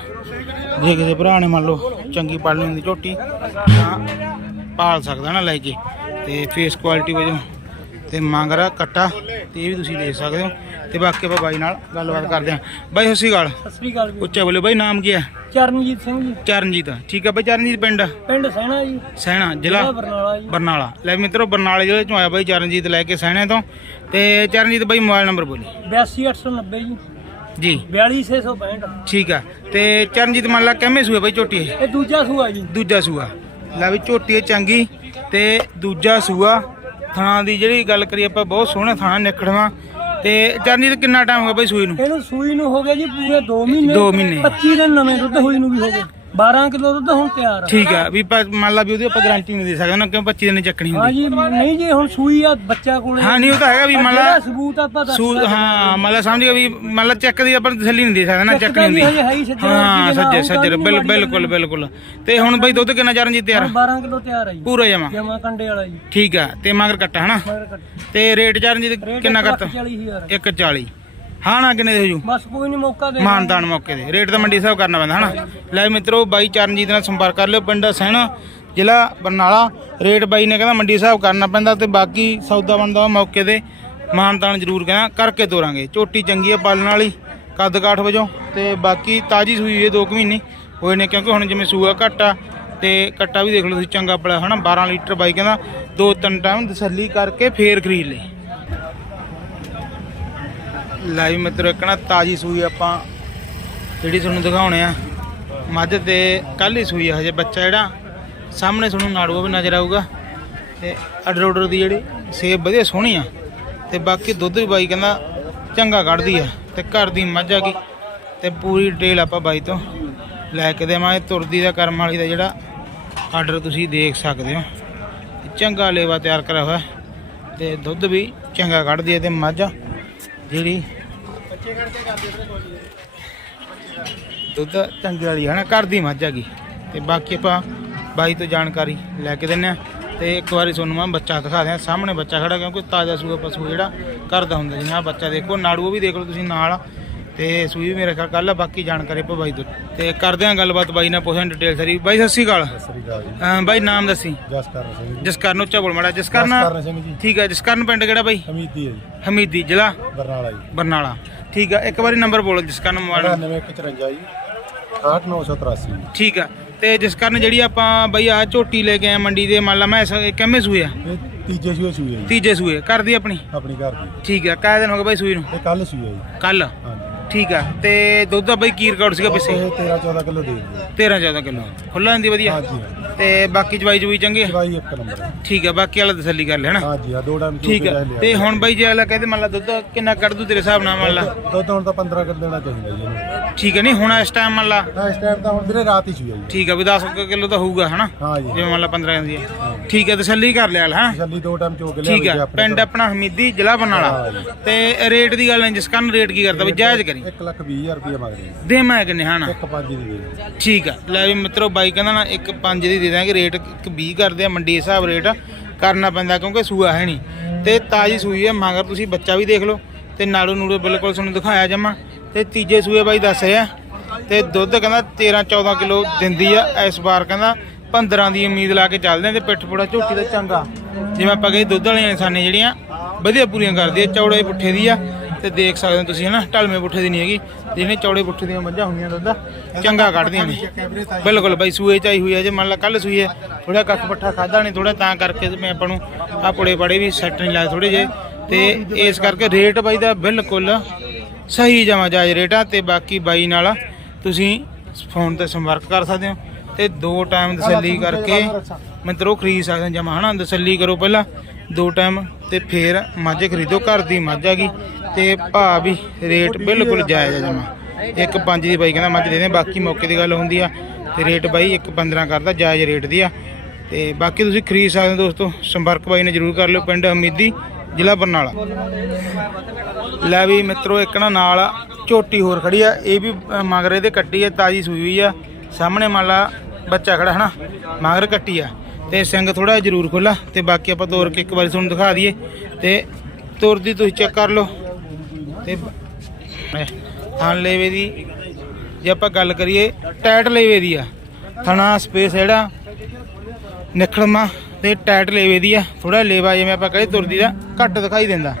ਜੇ ਕਿਸੇ ਭਰਾ ਨੇ ਮੰਨ ਲਓ ਚੰਗੀ ਪਾਲਣੀ ਹੁੰਦੀ ਝੋਟੀ, ਤਾਂ ਪਾਲ ਸਕਦਾ ਨਾ ਲੈ ਕੇ। ਤੇ ਫੇਸ ਕੁਆਲਿਟੀ ਵਜੋਂ ਤੇ ਮੰਗਰਾ ਕੱਟਾ ਤੇ ਇਹ ਵੀ ਤੁਸੀਂ ਦੇਖ ਸਕਦੇ ਹੋ। ਤੇ ਬਾਕੀ ਆਪਾਂ ਬਾਈ ਨਾਲ ਗੱਲਬਾਤ ਕਰਦੇ ਹਾਂ। ਬਾਈ ਸਤਿ ਸ਼੍ਰੀ ਅਕਾਲ। ਸਤਿ ਸ੍ਰੀ ਅਕਾਲ ਜੀ। ਉੱਚਾ ਬੋਲੇ ਬਾਈ ਨਾਮ ਕੀ ਹੈ? ਚਰਨਜੀਤ ਸਿੰਘ ਜੀ। ਚਰਨਜੀਤ। ਠੀਕ ਹੈ ਬਾਈ ਚਰਨਜੀਤ ਪਿੰਡ? ਪਿੰਡ ਸੈਣਾ ਜੀ। ਸਹਿਣਾ ਜ਼ਿਲ੍ਹਾ ਬਰਨਾਲਾ ਜੀ। ਬਰਨਾਲਾ। ਲੈ ਮਿੱਤਰੋ ਬਰਨਾਲੇ ਜ਼ਿਲ੍ਹੇ ਚੋਂ ਆਇਆ ਬਾਈ ਚਰਨਜੀਤ ਲੈ ਕੇ ਸਹਿਣੇ ਤੋਂ। ਤੇ ਚਰਨਜੀਤ ਬਾਈ ਮੋਬਾਈਲ ਨੰਬਰ ਬੋਲੀ। 82890 ਜੀ। ਜੀ। 42665 ਠੀਕ ਆ ਤੇ ਚਰਨਜੀਤ ਮੰਨ ਲਾ ਕਿੰਮੇ ਸੂਏ ਬਾਈ ਝੋਟੀ ਇਹ ਦੂਜਾ ਸੂਆ ਜੀ। ਦੂਜਾ ਸੂਆ। ਲੈ ਵੀ ਝੋਟੀ ਚੰਗੀ। ਤੇ ਦੂਜਾ ਸੂਆ ਥਾਣਾ ਦੀ ਜਿਹੜੀ ਗੱਲ ਕਰੀ ਆਪਾਂ ਬਹੁਤ ਸੋਹਣਾ ਥਾਣਾ ਨਿਕੜਵਾ। ਤੇ ਚਰਨਜੀਤ ਕਿੰਨਾ ਟਾਈਮ ਹੋ ਗਿਆ ਬਾਈ ਸੂਈ ਨੂੰ? ਇਹਨੂੰ ਸੂਈ ਨੂੰ ਹੋ ਗਿਆ ਜੀ ਪੂਰੇ 2 ਮਹੀਨੇ। ਦੋ ਮਹੀਨੇ। 25 ਦਿਨ ਨਵੇਂ ਦੁੱਧ ਹੋਈ ਨੂੰ ਵੀ ਹੋ ਗਏ 12 ਕਿਲੋ ਦੁੱਧ ਹੁਣ ਤਿਆਰ ਆ। ਠੀਕ ਆ ਵੀ ਮੰਨ ਲਾ ਵੀ ਉਹਦੀ ਆਪਾਂ ਗਾਰੰਟੀ ਨਹੀਂ ਦੇ ਸਕਦੇ ਨਾ ਕਿਉਂ 25 ਦਿਨ ਚੱਕਣੀ ਹਾਂ ਹੁੰਦੀ? ਜੀ ਨਹੀਂ ਜੀ ਹੁਣ ਸੂਈ ਆ ਬੱਚਾ ਕੋਲੇ। ਹਾਂ ਨਹੀਂ ਉਹ ਤਾਂ ਹੈਗਾ ਵੀ ਮੰਨ ਲਾ ਜਿਹੜਾ ਸਬੂਤ ਆਪਾਂ ਦੱਸ ਸੂ ਹਾਂ ਮੰਨ ਲਾ ਸਮਝ ਗਿਆ ਵੀ ਮੰਨ ਲਾ ਚੈੱਕ ਦੀ ਆਪਾਂ ਤਸੱਲੀ ਨਹੀਂ ਦੇ ਸਕਦੇ ਨਾ ਚੱਕ ਚੱਕਣੀ ਵੀ ਹਜੇ ਹੈ ਹੀ ਸੱਜਰ ਹਾਂ ਸੱਜੇ ਸੱਜੇ ਬਿਲ ਬਿਲਕੁਲ ਬਿਲਕੁਲ। ਤੇ ਹੁਣ ਬਾਈ ਦੁੱਧ ਕਿੰਨਾ ਚਰਨਜੀਤ ਤਿਆਰ? 12 ਕਿਲੋ ਤਿਆਰ ਆ ਜੀ। ਪੂਰਾ ਜਮਾ? ਜਮਾ ਕੰਡੇ ਵਾਲਾ ਜੀ। ਠੀਕ ਆ ਤੇ ਮਗਰ ਕੱਟਾ ਹਨਾ? ਮਗਰ ਕੱਟ। ਤੇ ਰੇਟ ਚਰਨਜੀਤ ਰੇਟ ਕਿੰਨਾ ਕਰਤਾ? 140 40000 ਹਾਂ ਨਾ ਕਿੰਨੇ ਦੇ ਹੋ ਜੂ? ਬਸ ਕੋਈ ਨਹੀਂ ਮੌਕਾ ਦੇ ਮਾਨਦਾਨ ਮੌਕੇ ਦੇ। ਰੇਟ ਤਾਂ ਮੰਡੀ ਸਾਹਿਬ ਕਰਨਾ ਪੈਂਦਾ ਹਨਾ? ਲੈ ਮਿੱਤਰੋ ਬਾਈ ਚਰਨਜੀਤ ਨਾਲ ਸੰਪਰਕ ਕਰ ਲਿਓ ਪਿੰਡ ਸਹਿਣਾ ਜ਼ਿਲ੍ਹਾ ਬਰਨਾਲਾ। ਰੇਟ ਬਾਈ ਨੇ ਕਹਿੰਦਾ ਮੰਡੀ ਸਾਹਿਬ ਕਰਨਾ ਪੈਂਦਾ ਤੇ ਬਾਕੀ ਸੌਦਾ ਬਣਦਾ ਮੌਕੇ ਤੇ। ਮਾਨਦਾਨ ਜ਼ਰੂਰ ਕਹਿੰਦਾ ਕਰਕੇ ਤੋਰਾਂਗੇ। ਝੋਟੀ ਚੰਗੀ ਹੈ ਪਾਲਣ ਵਾਲੀ ਕੱਦ ਕਾਠ ਵਜੋਂ। ਤੇ ਬਾਕੀ ਤਾਜੀ ਸੂਈ ਹੈ 2 ਮਹੀਨੇ। ਹੋਏ ਨੇ ਕਿਉਂਕਿ ਹੁਣ ਜਿਵੇਂ ਸੂਆ ਘੱਟ ਆ ਤੇ ਕੱਟਾ ਵੀ ਦੇਖ ਲਓ ਤੁਸੀਂ ਚੰਗਾ ਪੜਾ ਹਨਾ? 12 ਲੀਟਰ ਬਾਈ ਕਹਿੰਦਾ ਦੋ ਤਿੰਨ ਟਾਈਮ ਤਸੱਲੀ ਕਰਕੇ ਫੇਰ ਖਰੀਦ ਲਈ ਲਾਈਵ ਮਿੱਤਰੋ, ਇੱਕ ਨਾ ਤਾਜੀ ਸੂਈ ਆਪਾਂ ਜਿਹੜੀ ਤੁਹਾਨੂੰ ਦਿਖਾਉਣੇ ਆ। ਮੱਝ ਤੇ ਕੱਲ ਹੀ ਸੂਈ ਆ ਹਜੇ, ਬੱਚਾ ਜਿਹੜਾ, ਸਾਹਮਣੇ ਤੁਹਾਨੂੰ ਨਾੜੂਆ ਵੀ ਨਜ਼ਰ ਆਊਗਾ। ਤੇ ਆਰਡਰ ਆਰਡਰ ਦੀ ਜਿਹੜੀ ਸੇਬ ਵਧੀਆ ਸੋਹਣੀ ਆ। ਤੇ ਬਾਕੀ ਦੁੱਧ ਵੀ ਬਾਈ ਕਹਿੰਦਾ ਚੰਗਾ ਕੱਢਦੀ ਆ। ਤੇ ਘਰ ਦੀ ਮੱਝ ਆ ਗਈ। ਤੇ ਪੂਰੀ ਡਿਟੇਲ ਆਪਾਂ ਬਾਈ ਤੋਂ ਲੈ ਕੇ ਦੇਵਾਂਗੇ। ਤੁਰਦੀ ਦਾ, ਕਰਮ ਵਾਲੀ ਦਾ ਜਿਹੜਾ ਆਰਡਰ ਤੁਸੀਂ ਦੇਖ ਸਕਦੇ ਹੋ। ਚੰਗਾ ਲੇਵਾ ਤਿਆਰ ਕਰਿਆ ਹੋਇਆ। ਤੇ ਦੁੱਧ ਵੀ ਚੰਗਾ ਕੱਢਦੀ ਹੈ ਤੇ ਮੱਝ ਜਿਹੜੀ ਦੁੱਧ ਚੰਗੀ ਵਾਲੀ ਹੈ ਨਾ, ਘਰ ਦੀ ਮੱਝ ਹੈਗੀ। ਤੇ ਬਾਕੀ ਆਪਾਂ ਬਾਈ ਤੋਂ ਜਾਣਕਾਰੀ ਲੈ ਕੇ ਦਿੰਨੇ ਆ। ਤੇ ਇੱਕ ਵਾਰੀ ਤੁਹਾਨੂੰ ਮੈਂ ਬੱਚਾ ਦਿਖਾ ਦਿਆਂ, ਸਾਹਮਣੇ ਬੱਚਾ ਖੜਾ, ਕਿਉਂਕਿ ਤਾਜ਼ਾ ਸੂਆ ਪਸ਼ੂ ਜਿਹੜਾ ਘਰ ਦਾ ਹੁੰਦਾ, ਜਿਵੇਂ ਆ ਬੱਚਾ ਦੇਖੋ, ਨਾੜੂ ਉਹ ਵੀ ਦੇਖ ਲਓ ਤੁਸੀਂ ਨਾਲ। ਤੇ ਸੂਈ ਵੀ ਮੇਰੇ ਖਿਆਲ ਕੱਲ ਆ ਬਾਕੀ ਜਾਣਕਾਰੀ ਆਪਾਂ ਬਾਈ ਤੋਂ ਤੇ ਕਰਦੇ ਆ ਗੱਲਬਾਤ ਬਾਈ ਨਾਲ ਪੁੱਛਾਂ ਡਿਟੇਲ ਸਾਰੀ। ਬਾਈ ਸਤਿ ਸ਼੍ਰੀ ਅਕਾਲ। ਅਹ ਬਾਈ ਨਾਮ ਦੱਸੀ। ਜਸਕਰਨ ਸਿੰਘ ਜਸਕਰਨ ਉੱਚਾ ਬੋਲ ਮਾੜਾ ਜਸਕਰਨ ਜਸਕਰਨ ਸਿੰਘ ਜੀ। ਠੀਕ ਹੈ ਜਸਕਰਨ ਪਿੰਡ ਕਿਹੜਾ ਬਾਈ? ਹਮੀਦੀ ਹੈ ਜੀ। ਹਮੀਦੀ ਜ਼ਿਲ੍ਹਾ? ਬਰਨਾਲਾ ਜੀ। ਬਰਨਾਲਾ। ਠੀਕ ਆ ਇੱਕ ਵਾਰੀ ਨੰਬਰ ਬੋਲੋ ਜਸਕਰਨ ਮੋਬਾਈਲ 9154 ਜੀ। 6983 ਠੀਕ ਆ ਤੇ ਜਿਸ ਕਾਰਨ ਜਿਹੜੀ ਆਪਾਂ ਬਈ ਆ ਝੋਟੀ ਲੈ ਕੇ ਆਏ ਮੰਡੀ ਦੇ ਮੰਨ ਲਾ ਮੈਂ ਕਿੰਮੇ ਸੂਏ ਆ? ਇਹ ਤੀਜੇ ਸੂਏ ਸੂਏ ਜੀ। ਤੀਜੇ ਸੂਏ ਕਰਦੀ ਆਪਣੀ? ਆਪਣੀ ਘਰ ਦੀ। ਠੀਕ ਆ ਕਾਹ ਦਿਨ ਹੋ ਗਏ ਬਈ ਸੂਈ ਨੂੰ? ਇਹ ਕੱਲ ਸੂਏ ਜੀ। ਕੱਲ ਹਾਂਜੀ ਠੀਕ ਆ। ਤੇ ਦੁੱਧ ਦਾ ਬਈ ਕੀ ਰਿਕਾਰਡ ਸੀਗਾ ਪਿੱਛੇ? ਇਹ 13 14 ਕਿਲੋ ਦੇ ਦਿਓ। 13 14 ਕਿਲੋ। ਖੁੱਲਾ ਹੁੰਦੀ ਵਧੀਆ? ਹਾਂਜੀ। ਤੇ ਬਾਕੀ ਜਵਾਈ ਜੂਈ ਚੰਗੇ ਆ? ਇੱਕ ਨੰਬਰ ਹੈ ਠੀਕ ਆ ਬਾਕੀ ਵਾਲਾ ਤਸੱਲੀ ਕਰ ਲੈਣਾ ਹਾਂਜੀ ਆ ਦੋ ਟਾਈਮ ਠੀਕ ਆ। ਤੇ ਹੁਣ ਬਈ ਜੇ ਅਗਲਾ ਕਹਿੰਦੇ ਮੰਨ ਲਾ ਦੁੱਧ ਕਿੰਨਾ ਕੱਢ ਦੂ ਤੇਰੇ ਹਿਸਾਬ ਨਾਲ ਮੰਨ ਲਾ? ਦੁੱਧ ਹੁਣ ਤਾਂ 15 ਕਰ ਦੇਣਾ ਚਾਹੀਦਾ ਜੀ ਇਹਨੂੰ। ਠੀਕ ਹੈ ਨਹੀਂ ਹੁਣ ਇਸ ਟਾਈਮ ਮੰਨ ਲਾ। ਹਾਂ ਇਸ ਟਾਈਮ ਤਾਂ ਹੁਣ ਵੀਰੇ ਰਾਤ ਹੀ ਜੀ ਠੀਕ ਆ ਵੀ 10 ਕਿਲੋ ਤਾਂ ਹੋਊਗਾ ਹਨਾ? ਹਾਂ ਜੀ। ਜਿਵੇਂ ਮੰਨ ਲਾ 15 ਦੀ ਹੈ ਠੀਕ ਹੈ ਤਸੱਲੀ ਕਰ ਲਿਆ ਹਾਂ? ਛੱਲੀ ਦੋ ਟਾਈਮ ਚੋਕ ਲਿਆ ਠੀਕ ਹੈ ਪਿੰਡ ਆਪਣਾ ਹਮੀਦੀ ਜ਼ਿਲ੍ਹਾ ਬਰਨਾਲਾ। ਤੇ ਰੇਟ ਦੀ ਗੱਲ ਨਹੀਂ ਜਿਸ ਕਾਰਨ ਰੇਟ ਕੀ ਕਰਦਾ ਵੀ ਜਾਇਜ਼ ਕਰੀ। 1 ਲੱਖ 20 ਹਜ਼ਾਰ ਰੁਪਏ ਮੰਗਦੇ ਦੇ ਮੈਂ ਕਿੰਨੇ ਹਨਾ? ਇੱਕ ਪੰਜ ਦੀ ਦੇ। ਠੀਕ ਆ ਲੈ ਵੀ ਮਿੱਤਰੋ ਬਾਈ ਕਹਿੰਦਾ ਨਾ ਇੱਕ 5 ਦੀ ਦੇ ਦਾਂਗੇ ਰੇਟ 20 ਕਰਦੇ ਆ, ਮੰਡੀ ਦੇ ਹਿਸਾਬ ਰੇਟ ਕਰਨਾ ਪੈਂਦਾ ਕਿਉਂਕਿ ਸੂਆ ਹੈ ਨਹੀਂ। ਤੇ ਤਾਜੀ ਸੂਈ ਹੈ, ਮਗਰ ਤੁਸੀਂ ਬੱਚਾ ਵੀ ਦੇਖ ਲਓ, ਤੇ ਨਾੜੂ ਨੂੜੂ ਬਿਲਕੁਲ ਤੁਹਾਨੂੰ ਦਿਖਾਇਆ ਜਮਾ। ਤੇ ਤੀਜੇ ਸੂਏ ਬਾਈ ਦੱਸ ਰਿਹਾ, ਤੇ ਦੁੱਧ ਕਹਿੰਦਾ 13 14 ਕਿਲੋ ਦਿੰਦੀ ਆ, ਇਸ ਵਾਰ ਕਹਿੰਦਾ 15 ਦੀ ਉਮੀਦ ਲਾ ਕੇ ਚੱਲਦੇ ਆ ਤੇ ਪਿੱਠ ਪੂੜਾ ਝੋਟੀ ਦਾ ਚੰਗਾ। ਜਿਵੇਂ ਆਪਾਂ ਕਹੇ ਦੁੱਧ ਵਾਲੀਆਂ ਇਨਸਾਨੀ ਜਿਹੜੀਆਂ, ਵਧੀਆ ਪੂਰੀਆਂ ਕਰਦੀ ਆ, ਚੌੜੇ ਪੁੱਠੇ ਦੀ ਆ ਤੇ ਦੇਖ ਸਕਦੇ ਹੋ ਤੁਸੀਂ ਹਨਾ, ਢਲਵੇਂ ਪੁੱਠੇ ਦੀ ਨਹੀਂ ਹੈਗੀ। ਜਿਹਨੇ ਚੌੜੇ ਪੁੱਠੇ ਦੀਆਂ ਮੱਝਾਂ ਹੁੰਦੀਆਂ ਦੁੱਧ। ਚੰਗਾ ਕੱਢਦੀਆਂ ਨੇ। ਬਿਲਕੁਲ ਬਾਈ, ਸੂਏ ਚਾਈ ਹੋਈ ਹੈ ਜੇ, ਮੰਨ ਲਾ ਕੱਲ ਸੂਈ ਹੈ ਥੋੜਾ ਕੱਖ ਪੱਠਾ ਖਾਦਾ ਨਹੀਂ ਥੋੜਾ ਤਾਂ ਕਰਕੇ ਮੈਂ ਆਪਾਂ ਨੂੰ ਆ ਪੁੜੇ ਪੜੇ ਵੀ ਸੈੱਟ ਨਹੀਂ ਲਾਏ ਥੋੜੇ ਜੇ ਤੇ ਇਸ ਕਰਕੇ ਰੇਟ ਬਾਈ ਦਾ ਬਿਲਕੁਲ ਸਹੀ ਜਮਾ ਜਾਇਜ਼ ਰੇਟ ਆ। ਤੇ ਬਾਕੀ ਬਾਈ ਨਾਲ ਤੁਸੀਂ ਫੋਨ ਤੇ ਸੰਪਰਕ ਕਰ ਸਕਦੇ ਹੋ। ਤੇ ਦੋ ਟਾਈਮ ਤਸੱਲੀ ਕਰਕੇ ਮਿੱਤਰੋ ਖਰੀਦ ਸਕਦੇ ਹੋ ਜਮਾ, ਹਨਾ? ਤਸੱਲੀ ਕਰੋ ਪਹਿਲਾਂ। ਦੋ ਟਾਈਮ ਤੇ ਫੇਰ ਮੱਝ ਖਰੀਦੋ, ਘਰ ਦੀ ਮੱਝ ਆ ਗਈ ਤੇ ਭਾਅ ਵੀ ਰੇਟ ਬਿਲਕੁਲ ਜਾਇਜ਼ ਆ ਜਮਾ। ਇੱਕ ਪੰਜ ਦੀ ਬਾਈ ਕਹਿੰਦਾ ਮੱਝ ਦੇ ਦੇ, ਬਾਕੀ ਮੌਕੇ ਦੀ ਗੱਲ ਹੁੰਦੀ ਆ ਤੇ ਰੇਟ ਬਾਈ ਇੱਕ 15 ਕਰਦਾ, ਜਾਇਜ਼ ਰੇਟ ਦੀ ਆ। ਤੇ ਬਾਕੀ ਤੁਸੀਂ ਖਰੀਦ ਸਕਦੇ ਹੋ ਦੋਸਤੋ, ਸੰਪਰਕ ਬਾਈ ਨੇ ਜਰੂਰ ਕਰ ਲਿਓ ਪਿੰਡ ਹਮੀਦੀ ਜ਼ਿਲ੍ਹਾ ਬਰਨਾਲਾ। ਲੈ ਵੀ ਮਿੱਤਰੋ, ਇੱਕ ਨਾ ਨਾਲ ਝੋਟੀ ਹੋਰ ਖੜੀ ਆ, ਇਹ ਵੀ ਮਗਰ ਇਹਦੇ ਕੱਟੀ ਆ, ਤਾਜੀ ਸੂਈ ਹੋਈ ਆ। ਸਾਹਮਣੇ ਮਾਲਾ ਲਾ ਬੱਚਾ ਖੜਾ, ਹਨਾ? ਮਗਰ ਕੱਟੀ ਆ। ਤੇ ਸਿੰਘ ਥੋੜਾ ਜ਼ਰੂਰ ਖੋਲਾ ਤੇ ਬਾਕੀ ਆਪਾਂ ਤੋਰ ਕੇ ਇੱਕ ਵਾਰੀ ਤੁਹਾਨੂੰ ਦਿਖਾ ਦਈਏ ਤੇ ਤੁਰਦੀ ਤੁਸੀਂ ਚੈੱਕ ਕਰ ਲਓ ਤੇ ਬ- ਥਣ ਲੇਵੇ ਦੀ, ਜੇ ਆਪਾਂ ਗੱਲ ਕਰੀਏ ਟਾਈਟ ਲੇਵੇ ਦੀ ਆ, ਥਣਾ ਸਪੇਸ ਜਿਹੜਾ, ਨਿਖੜਮਾ ਤੇ ਟਾਈਟ ਲੇਵੇ ਦੀ ਆ ਥੋੜਾ ਲੇਵਾ ਜਿਵੇਂ ਆਪਾਂ ਕਹੇ ਤੁਰਦੀ ਦਾ, ਘੱਟ ਦਿਖਾਈ ਦਿੰਦਾ।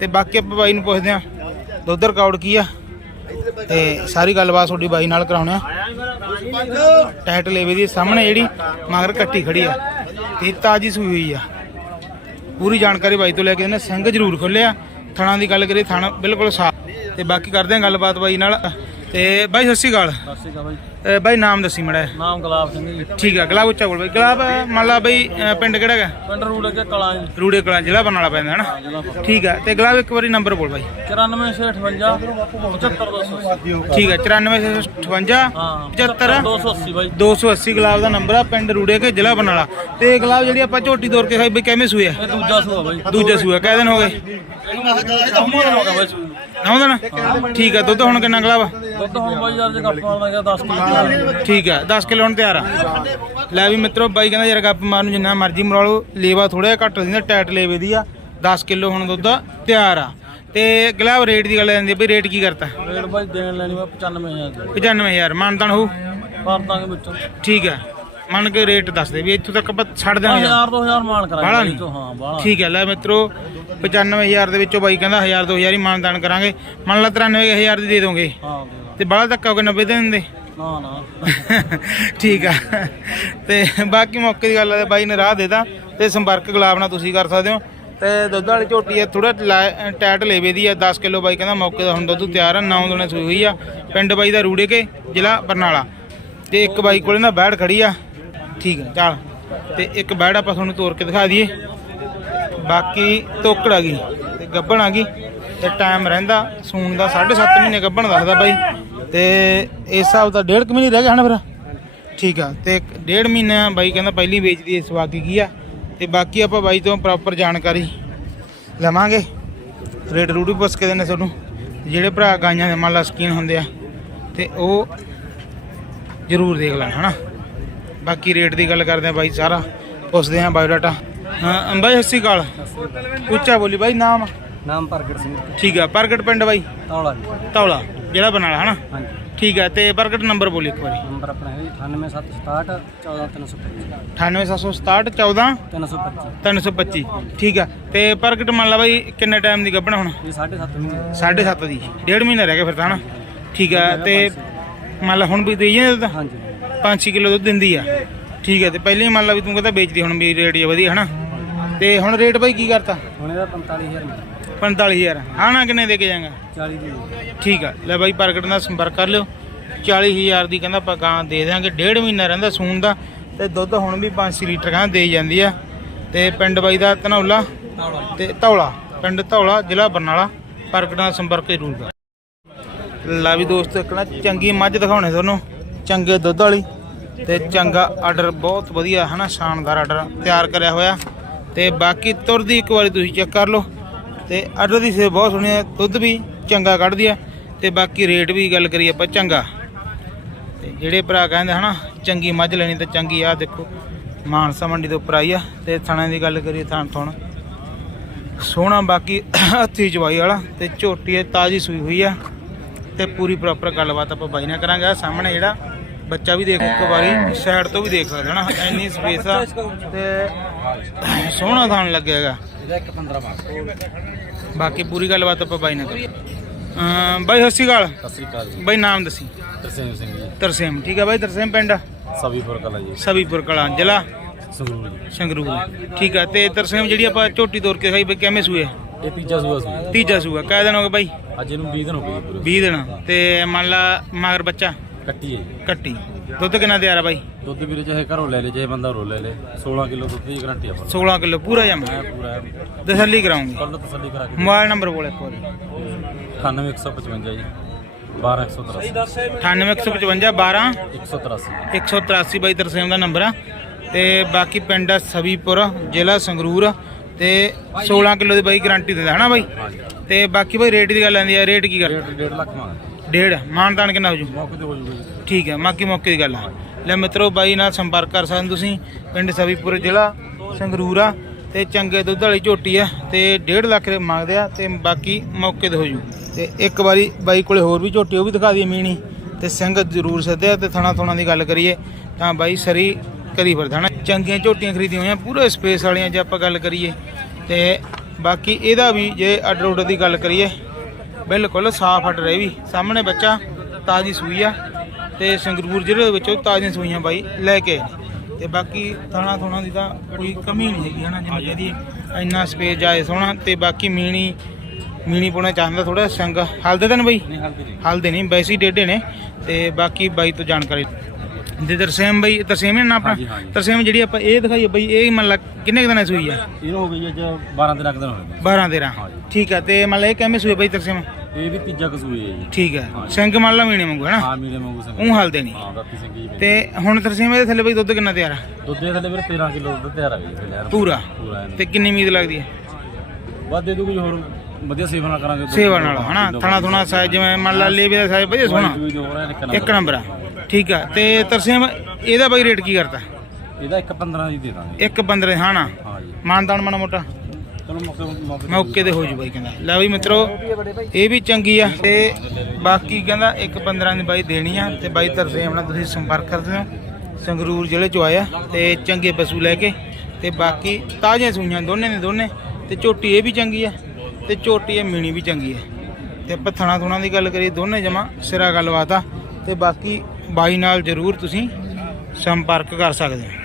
ਤੇ ਬਾਕੀ ਆਪਾਂ ਬਾਈ ਨੂੰ ਪੁੱਛਦੇ ਆ ਦੁੱਧ ਰਿਕਾਰਡ ਕੀ ਆ? ਤੇ ਸਾਰੀ ਗੱਲਬਾਤ ਤੁਹਾਡੀ ਬਾਈ ਨਾਲ ਕਰਾਉਣੇ ਆ। ਟਾਈਟ ਲੇਵੇ ਦੀ ਸਾਹਮਣੇ ਜਿਹੜੀ, ਮਗਰ ਕੱਟੀ ਖੜੀ ਆ। ਤੇ ਤਾਜੀ ਸੂਈ ਹੋਈ ਆ। ਪੂਰੀ ਜਾਣਕਾਰੀ ਬਾਈ ਤੋਂ ਲੈ ਕੇ ਇਹਨੇ ਸਿੰਘ ਜ਼ਰੂਰ ਖੋਲਿਆ ਥਣਾ ਦੀ ਗੱਲ ਕਰੀਏ, ਥਣ ਬਿਲਕੁਲ ਸਾਫ਼। ਤੇ ਬਾਕੀ ਕਰਦੇ ਆ ਗੱਲਬਾਤ ਬਾਈ ਨਾਲ। ਤੇ ਬਾਈ, ਸਤਿ ਸ਼੍ਰੀ ਅਕਾਲ। ਸਤਿ ਸ਼੍ਰੀ ਅਕਾਲ ਬਾਈ। ਅ, ਬਾਈ ਨਾਮ ਦੱਸੀ ਮੜਾ ਨਾਮ ਗੁਲਾਬ ਸਿੰਘ ਜੀ। ਠੀਕ ਆ ਗਲਾਬ ਉੱਚਾ ਬੋਲ ਬਾਈ। ਗਲਾਬ ਮੰਨ ਲਾ ਬਾਈ ਅ, ਪਿੰਡ ਕਿਹੜਾ ਹੈਗਾ? ਪਿੰਡ ਰੂੜ ਕੇ ਕਲਾਂ ਜੀ। ਰੂੜੇ ਕਲਾਂ ਜ਼ਿਲ੍ਹਾ ਬਰਨਾਲਾ ਪੈਂਦਾ ਹਨਾ? ਠੀਕ ਆ ਤੇ ਗਲਾਬ ਇੱਕ ਵਾਰੀ ਨੰਬਰ ਬੋਲ ਬਾਈ। 9458 75280 ਠੀਕ ਆ 9458 ਹਾਂ 75 280 ਬਾਈ। 280 ਗਲਾਬ ਦਾ ਨੰਬਰ ਆ ਪਿੰਡ ਰੂੜੇ ਕੇ ਜ਼ਿਲ੍ਹਾ ਬਰਨਾਲਾ। ਤੇ ਗਲਾਬ ਜਿਹੜੀ ਆਪਾਂ ਝੋਟੀ ਤੋਰ ਕੇ ਖਾਈ ਬਈ ਕਿਵੇਂ ਸੂਏ ਆ? ਇਹ ਦੂਜਾ ਸੂਆ ਬਾਈ। ਦੂਜਾ ਸੂਆ ਕਿਹ ਦਿਨ ਹੋ ਗਏ? ਬਾਈ। ਨੌ ਦਿਨ? ਠੀਕ ਆ ਦੁੱਧ ਹੁਣ ਕਿੰਨਾ ਗਲਾਬ ਦੁੱਧ ਹੁਣ ਬਾਈ ਯਾਰ ਜੇ ਕੱਪ ਗਿਆ 10 ਕਿਲੋ ਠੀਕ ਆ 10 ਕਿਲੋ ਹੁਣ ਤਿਆਰ ਆ। ਲੈ ਵੀ ਮਿੱਤਰੋ ਬਾਈ ਕਹਿੰਦਾ ਯਾਰ ਗੱਪ ਮਾਰ ਨੂੰ ਜਿੰਨਾ ਮਰਜ਼ੀ ਮਰਾ ਲਓ ਲੇਵਾ ਥੋੜਾ ਜਿਹਾ ਘੱਟ ਦਿੰਦਾ ਟਾਈਟ ਲੇਵੇ ਦੀ ਆ। 10 ਕਿਲੋ ਹੁਣ ਦੁੱਧ ਤਿਆਰ ਆ। ਤੇ ਗਲਾਬ ਰੇਟ ਦੀ ਗੱਲ ਜਾਂਦੀ ਬਈ ਰੇਟ ਕੀ ਕਰਤਾ? ਰੇਟ ਬਾਈ ਦੇਣ ਲੈਣੀ ਵਾ 95000 ਦੀ। 95000 ਮਾਨਤਾਨ ਹੋਊ ਕਰ ਦਾਂਗੇ ਵਿੱਚੋਂ ਠੀਕ ਆ ਮੰਨ ਕੇ ਰੇਟ ਦੱਸ ਦੇ ਵੀ ਇੱਥੋਂ ਤੱਕ ਆਪਾਂ ਛੱਡ ਦੇਣਾ 1000 2000 ਮਾਨ ਕਰਾਂਗੇ ਹਾਂ ਬਾਹਲਾ ਠੀਕ ਹੈ ਲੈ ਮਿੱਤਰੋ 95000 ਦੇ ਵਿੱਚੋਂ ਬਾਈ ਕਹਿੰਦਾ 1000 2000 ਹੀ ਮਾਨਦਾਨ ਕਰਾਂਗੇ। ਮੰਨ ਲਾ 93000 ਦੀ ਦੇ ਦੋਗੇ। ਹਾਂ ਦੇ ਤੇ ਬਾਹਲਾ ਧੱਕਾ ਹੋ ਕੇ 90 ਦੇ ਦਿੰਦੇ। ਨਾ ਨਾ। ਠੀਕ ਆ। ਤੇ ਬਾਕੀ ਮੌਕੇ ਦੀ ਗੱਲ ਹੈ ਬਾਈ ਨੇ ਰਾਹ ਦੇਦਾ ਤੇ ਸੰਪਰਕ ਗੁਲਾਬ ਨਾਲ ਤੁਸੀਂ ਕਰ ਸਕਦੇ ਹੋ। ਤੇ ਦੁੱਧ ਵਾਲੀ ਝੋਟੀ ਹੈ ਥੋੜਾ ਟੈਟ ਲੇਵੇ ਦੀ ਆ 10 ਕਿਲੋ ਬਾਈ ਕਹਿੰਦਾ ਮੌਕੇ ਦਾ ਹੁਣ ਦੁੱਧ ਤਿਆਰ ਆ 9 ਦਿਨੇ ਸੂਈ ਹੋਈ ਆ। ਪਿੰਡ ਬਾਈ ਦਾ ਰੂੜੇ ਕੇ ਜ਼ਿਲ੍ਹਾ ਬਰਨਾਲਾ। ਤੇ ਇੱਕ ਬਾਈ ਕੋਲੇ ਨਾ ਬੈੜ ਖੜੀ ਆ। ਠੀਕ ਆ, ਚੱਲ। ਤੇ ਇੱਕ ਬੈੜ ਆਪਾਂ ਤੁਹਾਨੂੰ ਤੋੜ ਕੇ ਦਿਖਾ ਦਈਏ। ਬਾਕੀ ਤੋਕੜ ਆ ਗਈ ਤੇ ਗੱਬਣ ਆ ਗਈ ਤੇ ਟਾਈਮ ਰਹਿੰਦਾ ਸੂਣ ਦਾ 7.5 ਮਹੀਨੇ ਗੱਬਣ ਦੱਸਦਾ ਬਾਈ। ਤੇ ਇਸ ਹਿਸਾਬ ਦਾ ਡੇਢ ਕੁ ਮਹੀਨੇ ਰਹਿ ਗਿਆ ਹਨਾ ਫਿਰ? ਠੀਕ ਆ ਤੇ ਡੇਢ ਮਹੀਨਾ ਬਾਈ ਕਹਿੰਦਾ ਪਹਿਲੀ ਵੇਚਦੀ ਇਸ ਬਾਕੀ ਕੀ ਆ? ਤੇ ਬਾਕੀ ਆਪਾਂ ਬਾਈ ਤੋਂ ਪ੍ਰੋਪਰ ਜਾਣਕਾਰੀ ਲਵਾਂਗੇ। ਰੇਟ ਰੂਟ ਵੀ ਪੁੱਛ ਕੇ ਦਿੰਦੇ ਤੁਹਾਨੂੰ। ਜਿਹੜੇ ਭਰਾ ਗਾਈਆਂ ਦੇ ਮੰਨ ਲਾ ਸਕੀਨ ਹੁੰਦੇ ਆ ਤੇ ਉਹ ਜ਼ਰੂਰ ਦੇਖ ਲੈਣ ਹਨਾ? ਬਾਕੀ ਰੇਟ ਦੀ ਗੱਲ ਕਰਦੇ ਆ ਬਾਈ ਸਾਰਾ। ਪੁੱਛਦੇ ਆ ਬਾਇਓਡਾਟਾ ਹਾਂ ਬਾਈ ਸਤਿ ਸ਼੍ਰੀ ਅਕਾਲ। ਉੱਚਾ ਬੋਲੀ ਬਾਈ ਨਾਮ? ਨਾਮ ਪ੍ਰਗਟ ਸਿੰਘ। ਠੀਕ ਆ ਪ੍ਰਗਟ ਪਿੰਡ ਬਾਈ? ਤੌਲਾ ਤੌਲਾ। ਜਿਹੜਾ ਬਨਾਲਾ ਹਨਾ? ਹਾਂਜੀ। ਠੀਕ ਆ ਤੇ ਪ੍ਰਗਟ ਨੰਬਰ ਬੋਲੀ ਇੱਕ ਵਾਰੀ। ਨੰਬਰ ਆਪਣਾ ਹੈ 98767 14325 98767 14 325 325 ਠੀਕ ਆ ਤੇ ਪ੍ਰਗਟ ਮੰਨ ਲਾ ਬਾਈ ਕਿੰਨੇ ਟਾਈਮ ਦੀ ਗੱਭਣ ਹੁਣ? ਇਹ 7.5 ਮਹੀਨੇ। 7.5 ਦੀ ਡੇਢ ਮਹੀਨਾ ਰਹਿ ਗਿਆ ਫਿਰ ਤਾਂ ਹਨਾ? ਠੀਕ ਆ ਤੇ ਮੰਨ ਲਾ ਹੁਣ ਵੀ ਦੇਈ ਜਾਂਦੇ ਹਾਂਜੀ। 5-6 ਕਿਲੋ ਦੁੱਧ ਦਿੰਦੀ ਆ। ਠੀਕ ਆ ਤੇ ਪਹਿਲੇ ਹੀ ਮੰਨ ਲਾ ਵੀ ਤੂੰ ਕਹਿੰਦਾ ਵੇਚਦੀ ਹੁਣ ਵੀ ਰੇਟ ਜੇ ਵਧੀਆ ਹਨਾ? ਤੇ ਹੁਣ ਰੇਟ ਬਾਈ ਕੀ ਕਰਤਾ? ਹੁਣ ਇਹਦਾ 45000 ਮਿਲਦਾ 45000 ਹਾਣਾ ਕਿੰਨੇ ਦੇ ਕੇ ਜਾਏਗਾ? 40 ਦੀ। ਠੀਕ ਆ। ਲੈ ਬਾਈ ਪ੍ਰਗਟ ਨਾਲ ਸੰਪਰਕ ਕਰ ਲਿਓ। 40000 ਦੀ ਕਹਿੰਦਾ ਆਪਾਂ ਗਾਂ ਦੇ ਦਿਆਂਗੇ। ਡੇਢ ਮਹੀਨਾ ਰਹਿੰਦਾ ਸੂਣ ਦਾ। ਤੇ ਦੁੱਧ ਹੁਣ ਵੀ 5 ਲੀਟਰ ਕਹਿੰਦਾ ਦੇ ਜਾਂਦੀ ਆ। ਤੇ ਪਿੰਡ ਬਾਈ ਦਾ ਧਨੌਲਾ ਤੇ ਧੌਲਾ। ਪਿੰਡ ਧੌਲਾ ਜ਼ਿਲ੍ਹਾ ਬਰਨਾਲਾ। ਪ੍ਰਗਟ ਨਾਲ ਸੰਪਰਕ ਜ਼ਰੂਰ ਕਰ। ਲਾ ਵੀ ਦੋਸਤੋ ਨਾ ਚੰਗੀ ਮੱਝ ਦਿਖਾਉਣੇ ਤੁਹਾਨੂੰ। ਚੰਗੇ ਦੁੱਧ ਵਾਲੀ। ਤੇ ਚੰਗਾ ਆਰਡਰ ਬਹੁਤ ਵਧੀਆ ਹਨਾ ਸ਼ਾਨਦਾਰ ਆਰਡਰ ਤਿਆਰ ਕਰਿਆ ਹੋਇਆ। ਤੇ ਬਾਕੀ ਤੁਰਦੀ ਇੱਕ ਵਾਰੀ ਤੁਸੀਂ ਚੈੱਕ ਕਰ ਲਓ। ਤੇ ਆਰਡਰ ਦੀ ਸੇ ਬਹੁਤ ਸੋਹਣੀ ਹੈ, ਦੁੱਧ ਵੀ ਚੰਗਾ ਕੱਢਦੀ ਆ ਤੇ ਬਾਕੀ ਰੇਟ ਵੀ ਗੱਲ ਕਰੀਏ ਆਪਾਂ ਚੰਗਾ। ਤੇ ਜਿਹੜੇ ਭਰਾ ਕਹਿੰਦੇ ਹਨਾ, ਚੰਗੀ ਮੱਝ ਲੈਣੀ ਤਾਂ ਚੰਗੀ ਆ, ਦੇਖੋ, ਮਾਨਸਾ ਮੰਡੀ ਦੇ ਉੱਪਰ ਆਈ ਆ ਤੇ ਥਾਣੇ ਦੀ ਗੱਲ ਕਰੀਏ ਥਾਣ ਥਣ। ਸੋਹਣਾ ਬਾਕੀ ਹੱਥੀ ਚਵਾਈ ਵਾਲਾ ਤੇ ਝੋਟੀ ਹੈ ਤਾਜੀ ਸੂਈ ਹੋਈ ਆ ਤੇ ਪੂਰੀ ਪ੍ਰੋਪਰ ਗੱਲਬਾਤ ਆਪਾਂ ਬਾਈ ਨਾਲ ਕਰਾਂਗੇ। ਆਹ ਸਾਹਮਣੇ ਜਿਹੜਾ ਬੱਚਾ ਵੀ ਦੇਖ, ਇੱਕ ਵਾਰੀ ਸਾਈਡ ਤੋਂ ਵੀ ਦੇਖ ਸਕਦੇ ਨਾ ਇੰਨੀ ਸਪੇਸ ਆ ਤੇ ਸੋਹਣਾ ਥਾਣ ਲੱਗਿਆਗਾ ਇਹਦਾ 1.15 ਮਾਰ ਬਾਕੀ ਪੂਰੀ ਗੱਲਬਾਤ ਆਪਾਂ ਬਾਈ ਨਾਲ ਕਰਾਂਗੇ। ਬਾਈ ਸਤਿ ਸ਼੍ਰੀ ਅਕਾਲ। ਸਤਿ ਸ੍ਰੀ ਅਕਾਲ ਜੀ। ਬਾਈ ਨਾਮ ਦੱਸੀ। ਤਰਸੇਮ ਸਿੰਘ ਜੀ। ਤਰਸੇਮ ਠੀਕ ਆ ਬਾਈ ਤਰਸੇਮ ਪਿੰਡ? ਸਭੀਪੁਰ ਕਲਾ ਜੀ। ਸਭੀਪੁਰ ਕਲਾਂ ਜ਼ਿਲ੍ਹਾ? ਸੰਗਰੂਰ ਸੰਗਰੂਰ ਠੀਕ ਆ ਤੇ ਤਰਸੇਮ ਜਿਹੜੀ ਆਪਾਂ ਝੋਟੀ ਤੋਰ ਕੇ ਖਾਈ ਬਈ ਕਿਵੇਂ ਸੂਏ? ਇਹ ਤੀਜਾ ਸੂਆ ਸੀ। ਤੀਜਾ ਸੂਆ ਕਾਹ ਦਿਨ ਹੋ ਗਏ ਬਾਈ? ਅੱਜ ਇਹਨੂੰ 20 ਦਿਨ ਹੋ ਗਏ ਜੀ ਪੂਰੇ। 20 ਦਿਨ। ਤੇ ਮੰਨ ਲਾ ਮਗਰ ਬੱਚਾ? ਕੱਟੀ ਹੈ ਜੀ। ਕੱਟੀ। ਦੁੱਧ ਕਿੰਨਾ ਤਿਆਰ ਆ ਬਾਈ? ਦੁੱਧ ਵੀਰੇ ਚਾਹੇ ਘਰੋਂ ਲੈ ਲੈ ਚਾਹੇ ਬੰਦਾ ਰੋ ਲੈ ਲੈ। 16 ਕਿਲੋ ਦੁੱਧ ਦੀ ਗਾਰੰਟੀ ਆ 16 ਕਿਲੋ ਪੂਰਾ ਜਮ? ਪੂਰਾ ਤਸੱਲੀ ਕਰਾਉਂਗੇ। ਕੱਲ ਤਸੱਲੀ ਕਰਾ ਕੇ ਮੋਬਾਈਲ ਨੰਬਰ ਬੋਲੇ ਵਾਰੀ। 98155 ਜੀ 12183 98155 12 183 183 ਬਾਈ ਤਰਸੇਮ ਦਾ ਨੰਬਰ ਆ। ਤੇ ਬਾਕੀ ਪਿੰਡ ਆ ਸਵੀਪੁਰ ਜ਼ਿਲ੍ਹਾ ਸੰਗਰੂਰ ਤੇ 16 ਕਿਲੋ ਦੀ ਬਾਈ ਗਾਰੰਟੀ ਦਿੰਦਾ ਹਨਾ ਬਾਈ? ਤੇ ਬਾਕੀ ਬਾਈ ਰੇਟ ਦੀ ਗੱਲ ਆਂਦੀ ਆ ਰੇਟ ਕੀ ਕਰ ਰੇਟ 1.5 ਲੱਖ ਮੰਗਦਾ। ਡੇਢ ਮਾਨਦਾਨ ਕਿੰਨਾ ਹੋ ਜੂ? ਮੌਕੇ ਤੇ ਹੋ ਜੂਗਾ ਜੀ ਠੀਕ ਹੈ, ਬਾਕੀ ਮੌਕੇ ਦੀ ਗੱਲ ਆ ਲੈ ਮਿੱਤਰੋ, ਬਾਈ ਨਾਲ ਸੰਪਰਕ ਕਰ ਸਕਦੇ ਹੋ ਤੁਸੀਂ, ਪਿੰਡ ਸਵੀਪੁਰ ਜ਼ਿਲ੍ਹਾ, ਸੰਗਰੂਰ ਆ, ਤੇ ਚੰਗੇ ਦੁੱਧ ਵਾਲੀ ਝੋਟੀ ਆ, ਤੇ 1.5 ਲੱਖ ਦੇ ਮੰਗਦੇ ਆ, ਤੇ ਬਾਕੀ ਮੌਕੇ ਤੇ ਹੋ ਜੂ। ਤੇ ਇੱਕ ਵਾਰੀ ਬਾਈ ਕੋਲੇ ਹੋਰ ਵੀ ਝੋਟੀ, ਉਹ ਵੀ ਦਿਖਾ ਦਈਏ ਮੀਣੀ, ਤੇ ਸਿੰਘ ਜ਼ਰੂਰ ਸੱਦਿਆ ਤੇ ਥਣਾ ਥੋਣਾ ਦੀ ਗੱਲ ਕਰੀਏ, ਤਾਂ ਬਾਈ ਸਰੀ ਕਰੀ ਫਿਰਦਾ ਨਾ। ਚੰਗੀਆਂ ਝੋਟੀਆਂ ਖਰੀਦੀਆਂ ਹੋਈਆਂ, ਪੂਰੇ ਸਪੇਸ ਵਾਲੀਆਂ ਜੇ ਆਪਾਂ ਗੱਲ ਕਰੀਏ, ਤੇ ਬਾਕੀ ਇਹਦਾ ਵੀ ਜੇ ਆਰਡਰ ਆਰਡਰ ਦੀ ਗੱਲ ਕਰੀਏ, ਬਿਲਕੁਲ ਸਾਫ਼ ਹਟ ਰਹੀ ਵੀ, ਸਾਹਮਣੇ ਬੱਚਾ ਤਾਜੀ ਸੂਈ ਆ ਤੇ ਸੰਗਰੂਰ ਜ਼ਿਲ੍ਹੇ ਦੇ ਵਿੱਚੋਂ ਤਾਜ਼ੀਆਂ ਸੂਈਆਂ ਬਾਈ ਲੈ ਕੇ ਆਏ ਨੇ। ਤੇ ਬਾਕੀ ਥਾਣਾ ਥੋਣਾ ਦੀ ਤਾਂ ਕੋਈ ਕਮੀ ਨਹੀਂ ਹੈਗੀ ਹਨਾ? ਜਿਵੇਂ ਕਹਦੀ ਇੰਨਾ ਸਪੇਸ ਜਾਏ ਸੋਹਣਾ ਤੇ ਬਾਕੀ ਮੀਣੀ ਮੀਣੀ ਪਾਉਣਾ ਚਾਹੁੰਦਾ ਥੋੜਾ ਸੰਗ। ਹਲਦੇ ਤਾਂ ਬਾਈ? ਨਹੀਂ ਹਲਦੀ ਨਹੀਂ। ਵੈਸੇ ਹੀ ਡੇਢੇ ਨੇ। ਤੇ ਬਾਕੀ ਬਾਈ ਤੋਂ ਜਾਣਕਾਰੀ। ਦੇ ਤਰਸੇਮ ਬਾਈ ਤਰਸੇਮ ਹੈ ਨਾ ਆਪਣਾ। ਤਰਸੇਮ ਜਿਹੜੀ ਆਪਾਂ ਇਹ ਦਿਖਾਈਏ ਬਾਈ ਇਹ ਮੰਨ ਲਾ ਕਿੰਨੇ ਦਿਨਾਂ ਸੂਈ ਆ ਇਹ ਹੋ ਗਈ ਅੱਜ 12 ਦਿਨ ਦਿਨ ਹੋਏ ਨੇ 12 13 ਹਾਂਜੀ। ਠੀਕ ਆ ਤੇ ਮੰਨ ਲਾ ਇਹ ਕਿਵੇਂ ਸੂਈ ਬਾਈ ਤਰਸੇਮ? ਇਹ ਵੀ ਤੀਜਾ ਕਸੂਏ ਹੈ ਜੀ। ਠੀਕ ਹੈ। ਸਿੰਘ ਮੰਨ ਲਾ ਮੀਣੇ ਵਾਂਗੂ ਹੈ ਨਾ? ਹਾਂ ਮੀਲੇ ਵਾਂਗੂ ਸਿੰਘ। ਉਹ ਹਲਦੇ ਨਹੀਂ। ਹਾਂ ਦਾਤੀ ਸਿੰਘ ਜੀ ਮੇਰੇ। ਤੇ ਹੁਣ ਤਰਸੇਮ ਇਹਦੇ ਥੱਲੇ ਬਾਈ ਦੁੱਧ ਕਿੰਨਾ ਤਿਆਰ ਆ? ਦੁੱਧ ਦੇ ਥੱਲੇ ਵੀਰੇ 13 ਕਿਲੋ ਦੁੱਧ ਤਿਆਰ ਆ ਗਈ ਯਾਰ ਪੂਰਾ? ਪੂਰਾ ਤੇ ਕਿੰਨੀ ਉਮੀਦ ਲੱਗਦੀ ਹੈ? ਵੱਧ ਦੇ ਦੂਗੀ ਹੋਰ ਵਧੀਆ ਸੇਵਾ ਨਾਲ ਕਰਾਂਗੇ ਦੁੱਧ। ਸੇਵਾ ਨਾਲ ਹਨਾ? ਥਣਾ ਥੁਣਾ ਸਾਈਜ਼ ਜਿਵੇਂ ਮੰਨ ਲਾ ਲੇਵੇ ਦਾ ਸਾਈਜ਼ ਵਧੀਆ ਸੋਹਣਾ। ਦੂਈ ਜੋ ਹੋ ਰਿਹਾ ਇੱਕ ਇੱਕ ਨੰਬਰ ਆ। ਠੀਕ ਆ। ਤੇ ਤਰਸੇਮ ਇਹਦਾ ਬਾਈ ਰੇਟ ਕੀ ਕਰਤਾ? ਇਹਦਾ ਇੱਕ 15 ਦੀ ਦੇ ਦਾਂਗੇ। ਇੱਕ 15 ਹਾਂ ਨਾ ਹਾਂ ਜੀ। ਮਾਨਦਾਨ ਮਾੜਾ ਮੋਟਾ। ਮੌਕੇ ਤੇ ਹੋ ਜੂ ਬਾਈ ਕਹਿੰਦਾ। ਲੈ ਬਈ ਮਿੱਤਰੋ, ਇਹ ਵੀ ਚੰਗੀ ਆ ਤੇ ਬਾਕੀ ਕਹਿੰਦਾ ਇੱਕ 15 ਦੀ ਬਾਈ ਦੇਣੀ ਆ ਤੇ ਬਾਈ ਤਰਸੇਮ ਨਾਲ ਤੁਸੀਂ ਸੰਪਰਕ ਕਰਦੇ ਹੋ। ਸੰਗਰੂਰ ਜ਼ਿਲ੍ਹੇ ਚੋਂ ਆਇਆ ਤੇ ਚੰਗੇ ਪਸ਼ੂ ਲੈ ਕੇ ਤੇ ਬਾਕੀ ਤਾਜ਼ੀਆਂ ਸੂਈਆਂ ਦੋਨੇ ਨੇ ਦੋਨੇ ਤੇ ਝੋਟੀ ਇਹ ਵੀ ਚੰਗੀ ਆ ਤੇ ਝੋਟੀ ਇਹ ਮੀਣੀ ਵੀ ਚੰਗੀ ਆ। ਤੇ ਪੱਥਣਾ ਥੁਣਾ ਦੀ ਗੱਲ ਕਰੀਏ ਦੋਨੇ ਜਮਾ ਸਿਰਾ ਗੱਲਬਾਤ ਆ ਤੇ ਬਾਕੀ ਬਾਈ ਨਾਲ ਜ਼ਰੂਰ ਤੁਸੀਂ ਸੰਪਰਕ ਕਰ ਸਕਦੇ ਹੋ।